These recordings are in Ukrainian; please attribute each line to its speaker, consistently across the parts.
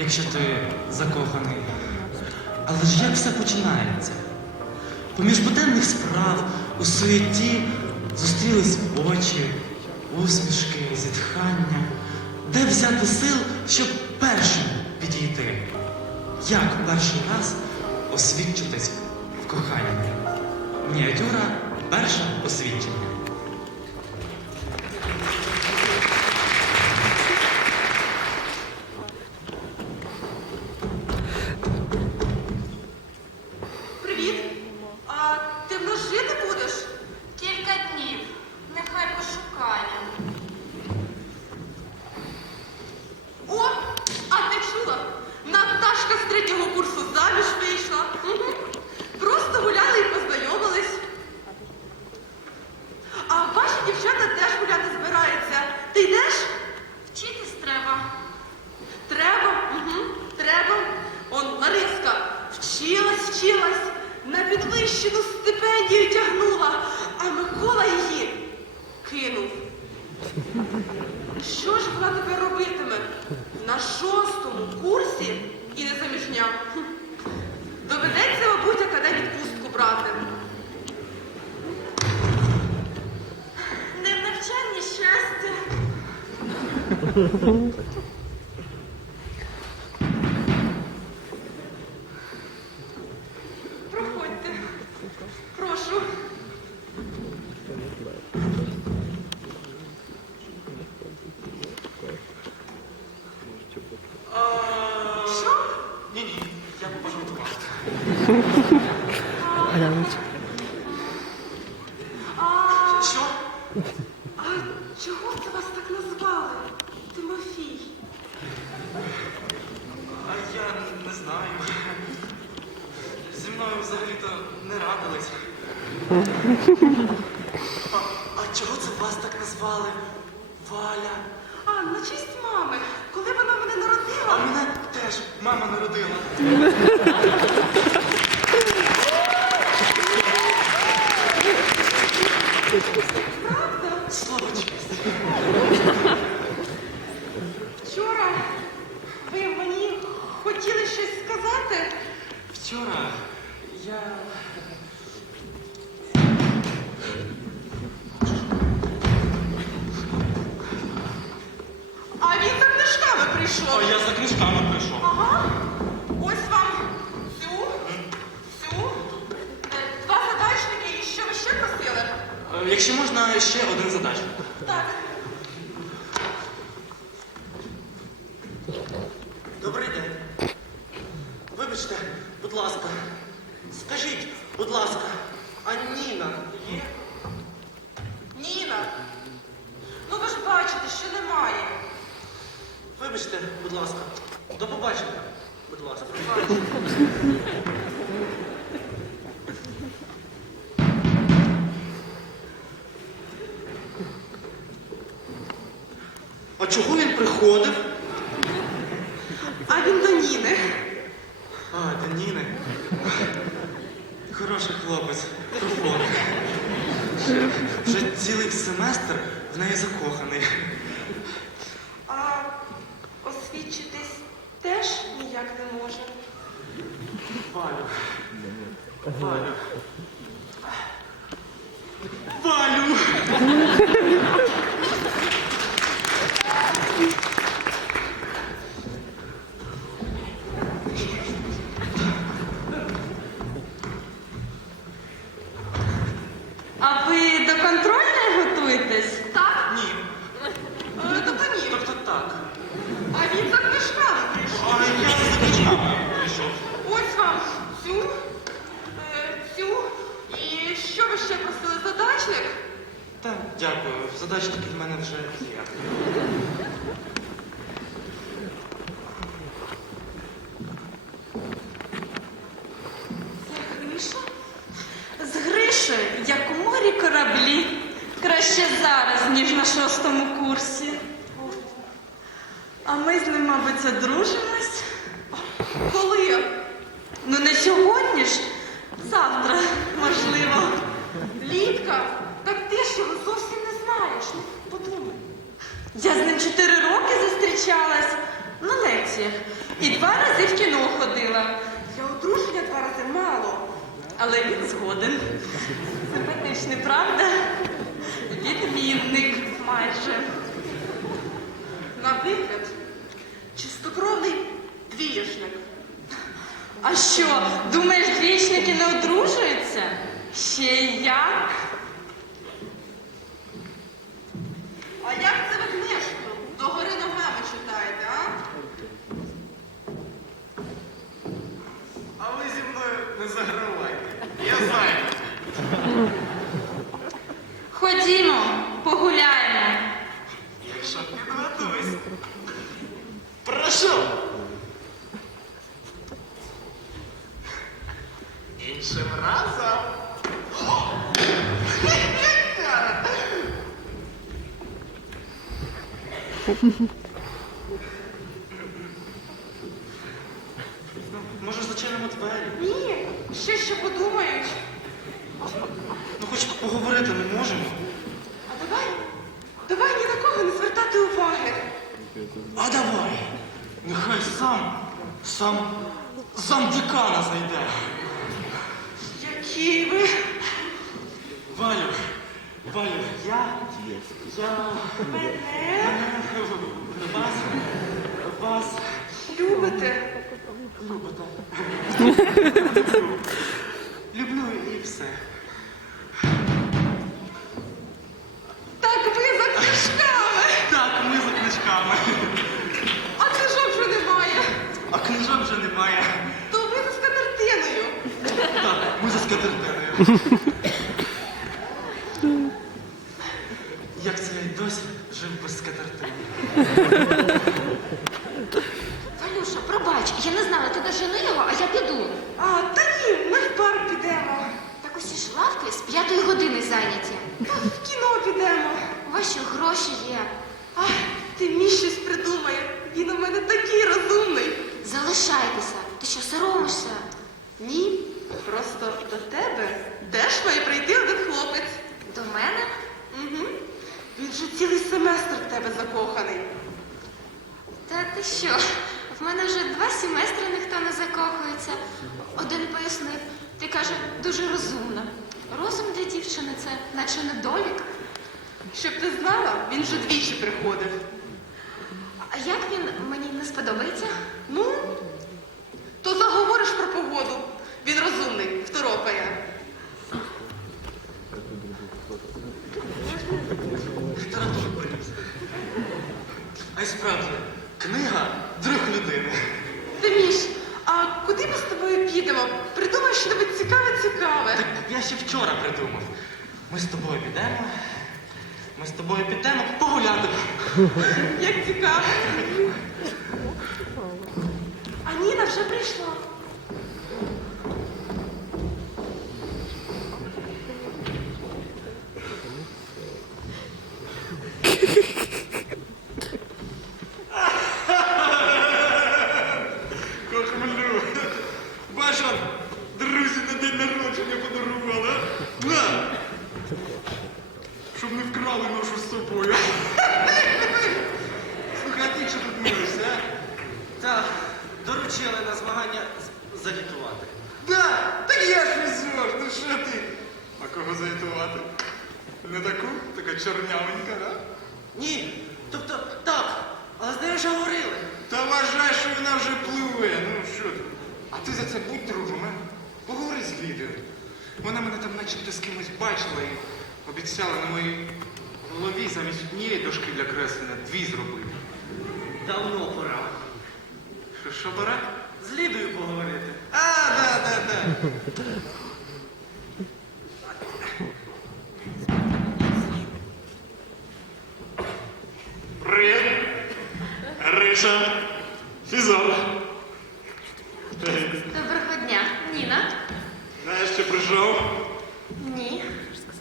Speaker 1: якщо ти закоханий. Але ж як все починається? Поміж буденних справ у суеті зустрілись очі, усмішки, зітхання. Де взяти сил, щоб першим підійти? Як перший раз освідчитись в коханні? Мініатюра перше освідчення.
Speaker 2: Привіт. А ти в нас жити будеш?
Speaker 3: Кілька днів. Нехай пошукає.
Speaker 2: О, а ти чула? Наташка з третього курсу заміж вийшла. Мгм. Просто гуляли і познайомились. А ваші дівчата теж гуляти збираються. Ти йдеш?
Speaker 3: Вчитись треба.
Speaker 2: Треба, угу, треба. Он Лариска вчилась, вчилась, на підвищену стипендію тягнула, а Микола її кинув. Що ж вона тепер робитиме? На шостому курсі і не заміжня. Доведеться, мабуть, тебе відпустку брати.
Speaker 3: Не в навчанні щастя.
Speaker 1: Знаю. Зі мною взагалі-то не радились. А, а чого це вас так назвали? Валя.
Speaker 2: А, на честь мами. Коли вона мене народила?
Speaker 1: А мене теж мама народила.
Speaker 2: правда?
Speaker 1: Слава честь.
Speaker 2: Вчора ви мені хотіли щось сказати?
Speaker 1: Вчора я.
Speaker 2: А він за книжками прийшов.
Speaker 1: А я за книжками прийшов.
Speaker 2: Ага. Ось вам цю, цю, е, два задачники і що ви ще просили?
Speaker 1: Е, Якщо можна, ще один задача.
Speaker 2: Так.
Speaker 1: Добрий день. Вибачте, будь ласка. Скажіть, будь ласка, а Ніна є?
Speaker 2: Ніна. Ну ви ж бачите, що немає.
Speaker 1: Вибачте, будь ласка. До побачення. Будь ласка. А чого він приходив?
Speaker 2: А він до Ніни.
Speaker 1: А, до Ніни. Хороший хлопець. Вже цілий семестр в неї закоханий.
Speaker 2: А освідчитись теж ніяк не може.
Speaker 1: Валю. Валю. Валю!
Speaker 2: А ви до контрольної готуєтесь? Так.
Speaker 1: Ні.
Speaker 2: Е, Тобто ні.
Speaker 1: Тобто так.
Speaker 2: А він за книжками прийшов.
Speaker 1: А я за книжками прийшов.
Speaker 2: Ось вам цю, е, цю. І що ви ще просили? Задачник?
Speaker 1: Дякую. Задачники в мене вже є.
Speaker 4: З Гришею, як у морі кораблі, краще зараз, ніж на шостому курсі. А ми з ним, мабуть, одружимось.
Speaker 2: Коли?
Speaker 4: Ну не сьогодні ж, завтра, можливо.
Speaker 2: Літка? Так ти ж зовсім Ну, подумай.
Speaker 4: Я з ним чотири роки зустрічалась на лекціях. І два рази в кіно ходила.
Speaker 2: Для одруження два рази мало.
Speaker 4: Але він згоден. Симпатичний, правда? Відмінник майже.
Speaker 2: На вигляд, чистокровний двієшник.
Speaker 4: А що, думаєш, двічники не одружуються? Ще як?
Speaker 2: А як це ви книжку? Догори ногами читаєте, а?
Speaker 1: А ви зі мною не загравайте. Я знаю.
Speaker 4: Ходімо, погуляємо.
Speaker 1: Якщо підготуюсь. Прошу. Іншим разом. Може, зачинимо двері?
Speaker 2: Ні, ще що подумають.
Speaker 1: Ну хоч поговорити не можемо.
Speaker 2: А давай, давай ні на кого не звертати уваги.
Speaker 1: А давай. Нехай сам, сам, сам декана зайде.
Speaker 2: Які ви
Speaker 1: Валю, Валю, я, я,
Speaker 2: мене
Speaker 1: вас, вас
Speaker 2: любите.
Speaker 1: любите. Люблю і все.
Speaker 2: Так ви за книжками.
Speaker 1: Так, ми за книжками.
Speaker 2: А книжок вже немає.
Speaker 1: А книжок вже немає.
Speaker 2: То ви за скатертиною.
Speaker 1: Так, ми за скатертиною. Як це я й досі жив без скатертини?
Speaker 3: Є?
Speaker 2: Ах, ти мій щось придумає. Він у мене такий розумний.
Speaker 3: Залишайтеся. Ти що, соромишся?
Speaker 2: Ні, просто до тебе теж має прийти один хлопець.
Speaker 3: До мене?
Speaker 2: Угу. Він же цілий семестр в тебе закоханий.
Speaker 3: Та ти що? В мене вже два семестри ніхто не закохується. Один пояснив, ти каже, дуже розумна. Розум для дівчини це наче недолік.
Speaker 2: Щоб ти знала, він вже двічі приходив.
Speaker 3: А як він мені не сподобається?
Speaker 2: Ну, то заговориш про погоду. Він розумний, второпає.
Speaker 1: А й справді, книга друг людини.
Speaker 2: Тиміш, а куди ми з тобою підемо? Придумай щось цікаве-цікаве.
Speaker 1: Так я ще вчора придумав. Ми з тобою підемо. Ми з тобою підемо погуляти.
Speaker 2: Як цікаво. А Ніна вже прийшла.
Speaker 1: Кохмелю. Бажан, друзі на день народження подарували. а? На! Щоб не вкрали нашу з собою. Слухай, а ти що тут милишся, а?
Speaker 5: Так, доручили на змагання з- загітувати.
Speaker 1: Да, так я ж везеш, ну що ти? А кого? Не таку, така чорнявенька, да?
Speaker 5: Ні, тобто так, але з нею ж говорили.
Speaker 1: Та вважай, що вона вже пливе, ну що ти? А ти за це будь другом, а? Поговори з Лідою. Вона мене там начебто з кимось бачила і обіцяла на моїй голові замість однієї дошки для креслення дві зробити.
Speaker 5: Давно пора.
Speaker 1: Що, що пора?
Speaker 5: З Лідою поговорити.
Speaker 1: А, да, да, да.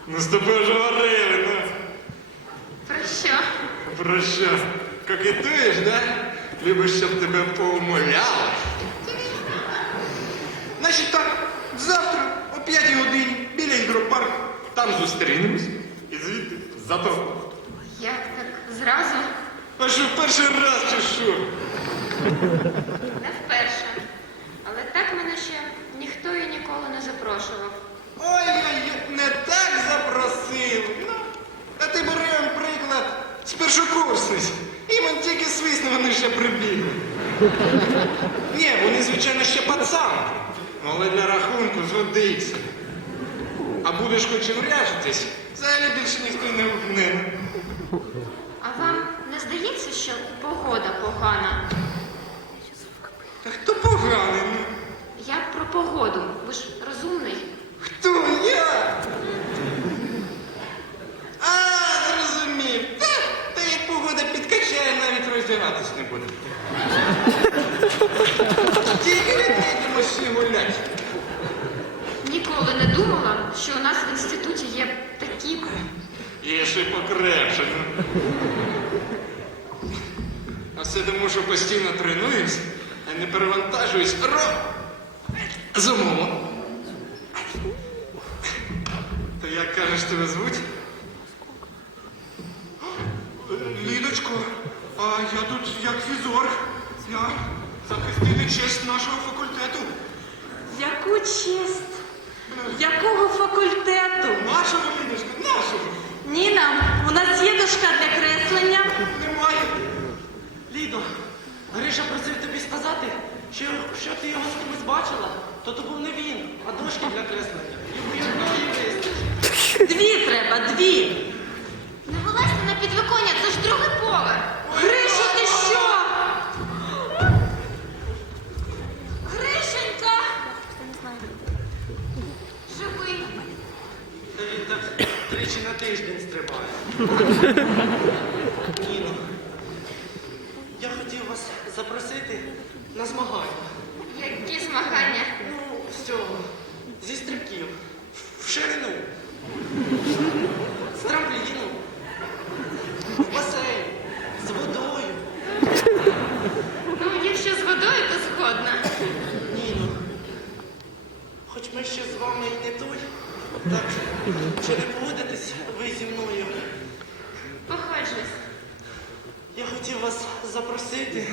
Speaker 6: Ну з тобою ж говорили, ну.
Speaker 3: Про що?
Speaker 6: Про що? Кокетуєш, да? Любиш, щоб тебе поумовляли?
Speaker 1: Значить так, завтра о 5 годині біля гідропарку. Там зустрінемось.
Speaker 6: І звідти зато.
Speaker 3: Як так зразу?
Speaker 6: А що перший раз чи що?
Speaker 1: Ні, вони, звичайно, ще пацанки. Ну, Але для рахунку згодиться. А будеш хоч і вряжитись, взагалі більше ніхто не вгне.
Speaker 3: А вам не здається, що погода погана?
Speaker 1: Та хто поганий?
Speaker 3: Я про погоду. Ви ж розумний.
Speaker 1: Хто я? А, зрозумів. Та, та як погода підкачає, навіть роздягатись не буде. Тільки не підемо всі гулять.
Speaker 3: Ніколи не думала, що у нас в інституті є такі.
Speaker 1: Є ще покрепше. А все тому, що постійно тренуюсь, а не перевантажуюсь. Ро... Зумово. То як кажеш, тебе звуть? Лідочко, а я тут як фізор. Я захистити честь нашого факультету.
Speaker 4: Яку честь? Якого факультету?
Speaker 1: Нашого, Лідочко, нашого.
Speaker 4: Ніна, у нас є дошка для креслення.
Speaker 1: Немає.
Speaker 5: Лідо, Гриша просив тобі сказати, що якщо ти його з кимось бачила, то то був не він, а дошки для креслення. Йому одної вистачить.
Speaker 4: Дві треба, дві.
Speaker 3: Не вилазьте на підвиконня, це ж другий поверх.
Speaker 4: Гриша, ти що?
Speaker 3: Гришенька! Живий.
Speaker 5: Та він так тричі на тиждень стрибає. Ніно, я хотів вас запросити на змагання.
Speaker 3: Які змагання?
Speaker 5: Ну, з цього, зі стрибків, в ширину, з трампліну, в басейн, з водою.
Speaker 3: Ну, якщо з водою, то згодна.
Speaker 5: Ніно, хоч ми ще з вами і не той, так чи не погодитесь ви зі мною?
Speaker 3: Погоджусь.
Speaker 5: Я хотів вас запросити